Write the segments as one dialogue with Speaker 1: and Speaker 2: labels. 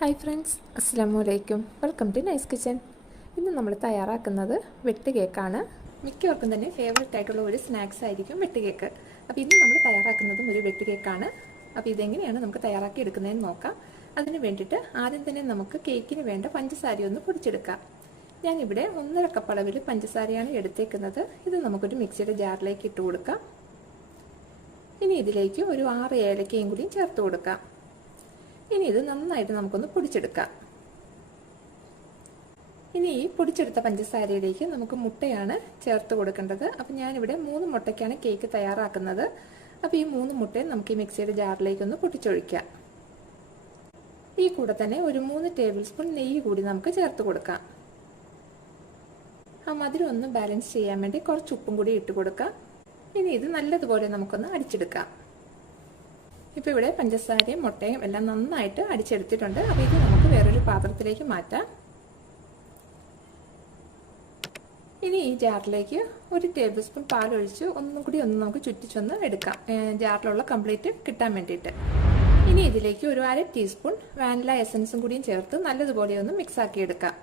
Speaker 1: Hi friends അസ്സാം വലൈക്കും welcome to nice kitchen. ഇന്ന് നമ്മൾ തയ്യാറാക്കുന്നത് വെട്ട് കേക്കാണ്. മിക്കവർക്കും തന്നെ ഫേവററ്റ് ആയിട്ടുള്ള ഒരു സ്നാക്സ് ആയിരിക്കും വെട്ട് കേക്ക്. അപ്പോൾ ഇന്ന് നമ്മൾ തയ്യാറാക്കുന്നതും ഒരു വെട്ട് കേക്കാണ്. അപ്പോൾ ഇതെങ്ങനെയാണ് നമുക്ക് തയ്യാറാക്കി എടുക്കുന്നതെന്ന് നോക്കാം. അതിന് വേണ്ടിയിട്ട് ആദ്യം തന്നെ നമുക്ക് കേക്കിന് വേണ്ട പഞ്ചസാര ഒന്ന് പൊടിച്ചെടുക്കാം. ഞാനിവിടെ ഒന്നര കപ്പ് അളവിൽ പഞ്ചസാരയാണ് എടുത്തേക്കുന്നത്. ഇത് നമുക്കൊരു മിക്സിയുടെ ജാറിലേക്ക് ഇട്ട് കൊടുക്കാം. ഇനി ഇതിലേക്ക് ഒരു ആറ് ഏലക്കയും കൂടി ചേർത്ത് കൊടുക്കാം. ഇനി ഇത് നന്നായിട്ട് നമുക്കൊന്ന് പൊടിച്ചെടുക്കാം. ഇനി ഈ പൊടിച്ചെടുത്ത പഞ്ചസാരയിലേക്ക് നമുക്ക് മുട്ടയാണ് ചേർത്ത് കൊടുക്കേണ്ടത്. അപ്പം ഞാനിവിടെ മൂന്ന് മുട്ടയ്ക്കാണ് കേക്ക് തയ്യാറാക്കുന്നത്. അപ്പോൾ ഈ മൂന്ന് മുട്ടയും നമുക്ക് ഈ മിക്സിയുടെ ജാറിലേക്ക് ഒന്ന് പൊട്ടിച്ചൊഴിക്കാം. ഈ കൂടെ തന്നെ ഒരു മൂന്ന് ടേബിൾ സ്പൂൺ നെയ്യ് കൂടി നമുക്ക് ചേർത്ത് കൊടുക്കാം. ആ മധുരം ഒന്ന് ബാലൻസ് ചെയ്യാൻ വേണ്ടി കുറച്ച് ഉപ്പും കൂടി ഇട്ട് കൊടുക്കാം. ഇനി ഇത് നല്ലതുപോലെ നമുക്കൊന്ന് അടിച്ചെടുക്കാം. ഇപ്പോൾ ഇവിടെ പഞ്ചസാരയും മുട്ടയും എല്ലാം നന്നായിട്ട് അടിച്ചെടുത്തിട്ടുണ്ട്. അപ്പോൾ ഇത് നമുക്ക് വേറൊരു പാത്രത്തിലേക്ക് മാറ്റാം. ഇനി ഈ ജാറിലേക്ക് ഒരു ടേബിൾ സ്പൂൺ പാലൊഴിച്ച് ഒന്നും കൂടി ഒന്ന് നമുക്ക് ചുറ്റിച്ചൊന്ന് എടുക്കാം. ജാറിലുള്ള കംപ്ലീറ്റ് കിട്ടാൻ വേണ്ടിയിട്ട്. ഇനി ഇതിലേക്ക് ഒരു അര ടീസ്പൂൺ വാനില എസൻസും കൂടിയും ചേർത്ത് നല്ലതുപോലെ ഒന്ന് മിക്സ് ആക്കി എടുക്കാം.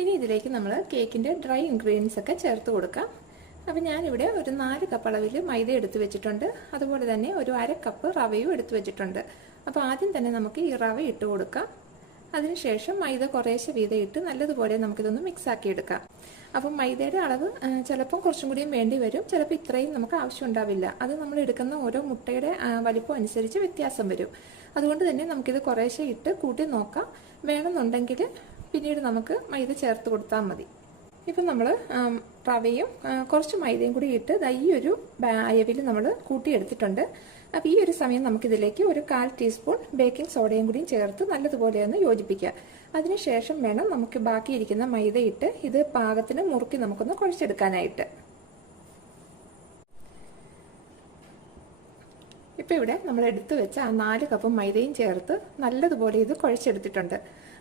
Speaker 1: ഇനി ഇതിലേക്ക് നമ്മൾ കേക്കിന്റെ ഡ്രൈ ഇൻഗ്രീഡിയൻസ് ഒക്കെ ചേർത്ത് കൊടുക്കാം. അപ്പം ഞാനിവിടെ ഒരു നാല് കപ്പ് അളവിൽ മൈദ എടുത്തു വെച്ചിട്ടുണ്ട്. അതുപോലെ തന്നെ ഒരു അര കപ്പ് റവയും എടുത്തു വെച്ചിട്ടുണ്ട്. അപ്പോൾ ആദ്യം തന്നെ നമുക്ക് ഈ റവ ഇട്ട് കൊടുക്കാം. അതിനുശേഷം മൈദ കുറേശ്ശെ വീതം ഇട്ട് നല്ലതുപോലെ നമുക്കിതൊന്ന് മിക്സ് ആക്കി എടുക്കാം. അപ്പം മൈദയുടെ അളവ് ചിലപ്പം കുറച്ചും കൂടിയും വേണ്ടി വരും. ചിലപ്പോൾ ഇത്രയും നമുക്ക് ആവശ്യം ഉണ്ടാവില്ല. അത് നമ്മൾ എടുക്കുന്ന ഓരോ മുട്ടയുടെ വലിപ്പം അനുസരിച്ച് വ്യത്യാസം വരും. അതുകൊണ്ട് തന്നെ നമുക്കിത് കുറേശ്ശെ ഇട്ട് കൂട്ടി നോക്കാം. വേണമെന്നുണ്ടെങ്കിൽ പിന്നീട് നമുക്ക് മൈദ ചേർത്ത് കൊടുത്താൽ മതി. ഇപ്പം നമ്മൾ റവയും കുറച്ച് മൈദയും കൂടി ഇട്ട് ഈ ഒരു അയവിൽ നമ്മൾ കൂട്ടിയെടുത്തിട്ടുണ്ട് അപ്പോൾ ഈ ഒരു സമയം നമുക്കിതിലേക്ക് ഒരു കാൽ ടീസ്പൂൺ ബേക്കിംഗ് സോഡയും കൂടിയും ചേർത്ത് നല്ലതുപോലെ ഒന്ന് യോജിപ്പിക്കുക. അതിനുശേഷം വേണം നമുക്ക് ബാക്കിയിരിക്കുന്ന മൈദ ഇട്ട് ഇത് പാകത്തിന് മുറുക്കി നമുക്കൊന്ന് കുഴച്ചെടുക്കാനായിട്ട്. ഇപ്പോൾ ഇവിടെ നമ്മൾ എടുത്തു വെച്ച ആ നാല് കപ്പ് മൈദയും ചേർത്ത് നല്ലതുപോലെ ഇത് കുഴച്ചെടുത്തിട്ടുണ്ട്.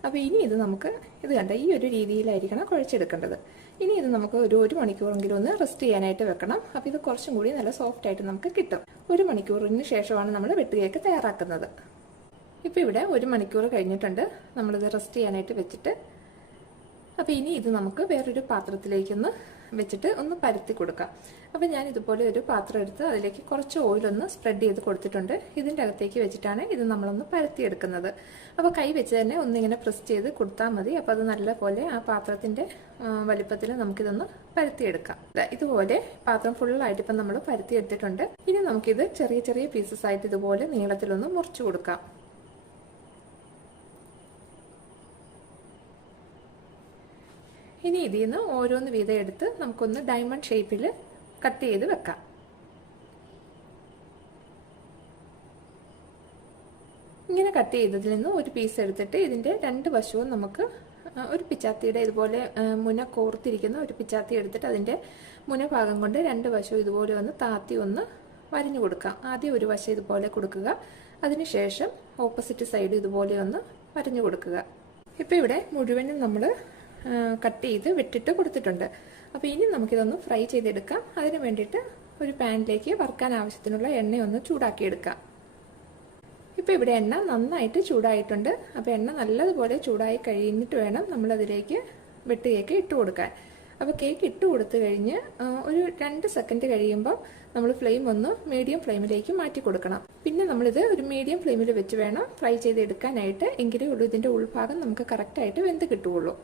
Speaker 1: അപ്പോൾ ഇനി ഇത് നമുക്ക് ഇത് കണ്ട ഈ ഒരു രീതിയിലായിരിക്കണം കുഴച്ചെടുക്കേണ്ടത്. ഇനി ഇത് നമുക്ക് ഒരു ഒരു മണിക്കൂറെങ്കിലും ഒന്ന് റെസ്റ്റ് ചെയ്യാനായിട്ട് വെക്കണം. അപ്പോൾ ഇത് കുറച്ചും കൂടി നല്ല സോഫ്റ്റ് ആയിട്ട് നമുക്ക് കിട്ടും. ഒരു മണിക്കൂറിന് ശേഷമാണ് നമ്മൾ വെട്ടുകയൊക്കെ തയ്യാറാക്കുന്നത്. ഇപ്പോൾ ഇവിടെ ഒരു മണിക്കൂർ കഴിഞ്ഞിട്ടുണ്ട്. നമ്മളിത് റെസ്റ്റ് ചെയ്യാനായിട്ട് വെച്ചിട്ട് അപ്പോൾ ഇനി ഇത് നമുക്ക് വേറൊരു പാത്രത്തിലേക്കൊന്ന് വെച്ചിട്ട് ഒന്ന് പരത്തി കൊടുക്കാം. അപ്പോൾ ഞാൻ ഇതുപോലെ ഒരു പാത്രം എടുത്ത് അതിലേക്ക് കുറച്ച് ഓയിലൊന്ന് സ്പ്രെഡ് ചെയ്ത് കൊടുത്തിട്ടുണ്ട്. ഇതിന്റെ അകത്തേക്ക് വെച്ചിട്ടാണ് ഇത് നമ്മളൊന്ന് പരത്തിയെടുക്കുന്നത്. അപ്പോൾ കൈ വെച്ച് തന്നെ ഒന്നിങ്ങനെ പ്രസ് ചെയ്ത് കൊടുത്താൽ മതി. അപ്പോൾ അത് നല്ലപോലെ ആ പാത്രത്തിന്റെ വലിപ്പത്തിൽ നമുക്കിതൊന്ന് പരത്തിയെടുക്കാം. ഇതുപോലെ പാത്രം ഫുള്ളായിട്ട് ഇപ്പം നമ്മൾ പരത്തിയെടുത്തിട്ടുണ്ട്. ഇനി നമുക്കിത് ചെറിയ ചെറിയ പീസസ് ആയിട്ട് ഇതുപോലെ നീളത്തിലൊന്ന് മുറിച്ചു കൊടുക്കാം. ഇനി ഇതിൽ നിന്ന് ഓരോന്ന് വീതം എടുത്ത് നമുക്കൊന്ന് ഡയമണ്ട് ഷേപ്പിൽ കട്ട് ചെയ്ത് വെക്കാം. ഇങ്ങനെ കട്ട് ചെയ്തതിൽ നിന്ന് ഒരു പീസ് എടുത്തിട്ട് ഇതിന്റെ രണ്ട് വശവും നമുക്ക് ഒരു പിച്ചാത്തിയുടെ ഇതുപോലെ മുന കോർത്തിരിക്കുന്ന ഒരു പിച്ചാത്തി എടുത്തിട്ട് അതിന്റെ മുന ഭാഗം കൊണ്ട് രണ്ട് വശവും ഇതുപോലെ ഒന്ന് താത്തി ഒന്ന് വരഞ്ഞു കൊടുക്കാം. ആദ്യം ഒരു വശം ഇതുപോലെ കൊടുക്കുക. അതിനുശേഷം ഓപ്പോസിറ്റ് സൈഡ് ഇതുപോലെ ഒന്ന് വരഞ്ഞു കൊടുക്കുക. ഇപ്പോൾ ഇവിടെ മുഴുവനും നമ്മൾ കട്ട് ചെയ്ത് വിട്ടിട്ട് കൊടുത്തിട്ടുണ്ട്. അപ്പോൾ ഇനി നമുക്കിതൊന്ന് ഫ്രൈ ചെയ്തെടുക്കാം. അതിന് വേണ്ടിയിട്ട് ഒരു പാനിലേക്ക് വറുക്കാൻ ആവശ്യത്തിനുള്ള എണ്ണയൊന്ന് ചൂടാക്കിയെടുക്കാം. ഇപ്പോൾ ഇവിടെ എണ്ണ നന്നായിട്ട് ചൂടായിട്ടുണ്ട്. അപ്പോൾ എണ്ണ നല്ലതുപോലെ ചൂടായി കഴിഞ്ഞിട്ട് വേണം നമ്മളതിലേക്ക് വെട്ട് കേക്ക് ഇട്ട് കൊടുക്കാൻ. അപ്പോൾ കേക്ക് ഇട്ട് കൊടുത്തു കഴിഞ്ഞ് ഒരു രണ്ട് സെക്കൻഡ് കഴിയുമ്പോൾ നമ്മൾ ഫ്ലെയിം ഒന്ന് മീഡിയം ഫ്ലെയിമിലേക്ക് മാറ്റി കൊടുക്കണം. പിന്നെ നമ്മളിത് ഒരു മീഡിയം ഫ്ലെയിമിൽ വെച്ച് വേണം ഫ്രൈ ചെയ്തെടുക്കാനായിട്ട്. എങ്കിലേ ഉള്ളൂ ഇതിന്റെ ഉൾഭാഗം നമുക്ക് കറക്റ്റായിട്ട് വെന്ത് കിട്ടുകയുള്ളൂ.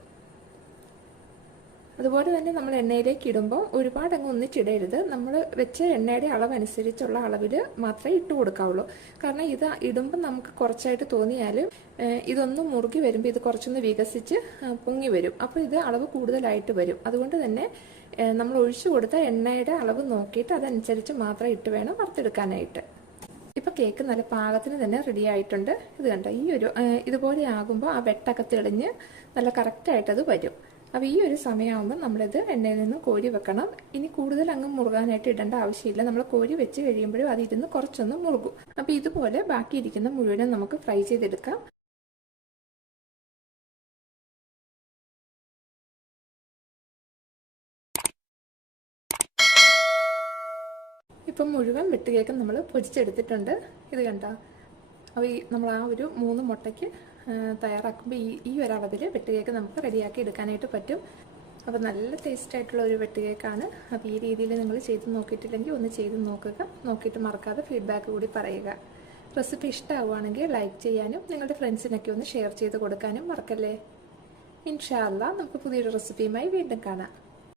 Speaker 1: അതുപോലെ തന്നെ നമ്മൾ എണ്ണയിലേക്ക് ഇടുമ്പോൾ ഒരുപാട് അങ്ങ് ഒന്നിച്ചിടരുത്. നമ്മൾ വെച്ച എണ്ണയുടെ അളവനുസരിച്ചുള്ള അളവിൽ മാത്രമേ ഇട്ട് കൊടുക്കാവുള്ളൂ. കാരണം ഇത് ഇടുമ്പോൾ നമുക്ക് കുറച്ചായിട്ട് തോന്നിയാലും ഇതൊന്ന് മുറുകി വരുമ്പോൾ ഇത് കുറച്ചൊന്ന് വികസിച്ച് പൊങ്ങി വരും. അപ്പോൾ ഇത് അളവ് കൂടുതലായിട്ട് വരും. അതുകൊണ്ട് തന്നെ നമ്മൾ ഒഴിച്ചു കൊടുത്ത എണ്ണയുടെ അളവ് നോക്കിയിട്ട് അതനുസരിച്ച് മാത്രം ഇട്ട് വേണം വറുത്തെടുക്കാനായിട്ട്. ഇപ്പൊ കേക്ക് നല്ല പാകത്തിന് തന്നെ റെഡി ആയിട്ടുണ്ട്. ഇത് കണ്ടോ? ഈ ഒരു ഇതുപോലെ ആകുമ്പോൾ ആ വെട്ടൊക്കെ തെളിഞ്ഞ് നല്ല അത് വരും. അപ്പോൾ ഈ ഒരു സമയമാകുമ്പോൾ നമ്മളിത് എണ്ണയിൽ നിന്ന് കോരി വെക്കണം. ഇനി കൂടുതൽ അങ്ങ് മുറുകാനായിട്ട് ഇടേണ്ട ആവശ്യമില്ല. നമ്മൾ കോരി വെച്ച് കഴിയുമ്പോഴും അതിരുന്ന് കുറച്ചൊന്ന് മുറുകും. അപ്പോൾ ഇതുപോലെ ബാക്കിയിരിക്കുന്ന മുഴുവനും നമുക്ക് ഫ്രൈ ചെയ്തെടുക്കാം. ഇപ്പം മുഴുവൻ വെട്ടുകേക്കും നമ്മൾ പൊരിച്ചെടുത്തിട്ടുണ്ട്. ഇത് കണ്ട? അപ്പോൾ ഈ നമ്മൾ ആ ഒരു മൂന്ന് മുട്ടയ്ക്ക് തയ്യാറാക്കുമ്പോൾ ഈ ഈ ഒരു അളവിൽ കേക്ക് നമുക്ക് റെഡിയാക്കി എടുക്കാനായിട്ട് പറ്റും. അപ്പോൾ നല്ല ടേസ്റ്റ് ആയിട്ടുള്ള ഒരു വെട്ട് കേക്കാണ് അപ്പോൾ ഈ രീതിയിൽ നിങ്ങൾ ചെയ്ത് നോക്കിയിട്ടില്ലെങ്കിൽ ഒന്ന് ചെയ്ത് നോക്കുക. നോക്കിയിട്ട് മറക്കാതെ ഫീഡ്ബാക്ക് കൂടി പറയുക. റെസിപ്പി ഇഷ്ടമാവുകയാണെങ്കിൽ ലൈക്ക് ചെയ്യാനും നിങ്ങളുടെ ഫ്രണ്ട്സിനൊക്കെ ഒന്ന് ഷെയർ ചെയ്ത് കൊടുക്കാനും മറക്കല്ലേ? ഇൻഷാല്ല നമുക്ക് പുതിയൊരു റെസിപ്പിയുമായി വീണ്ടും കാണാം.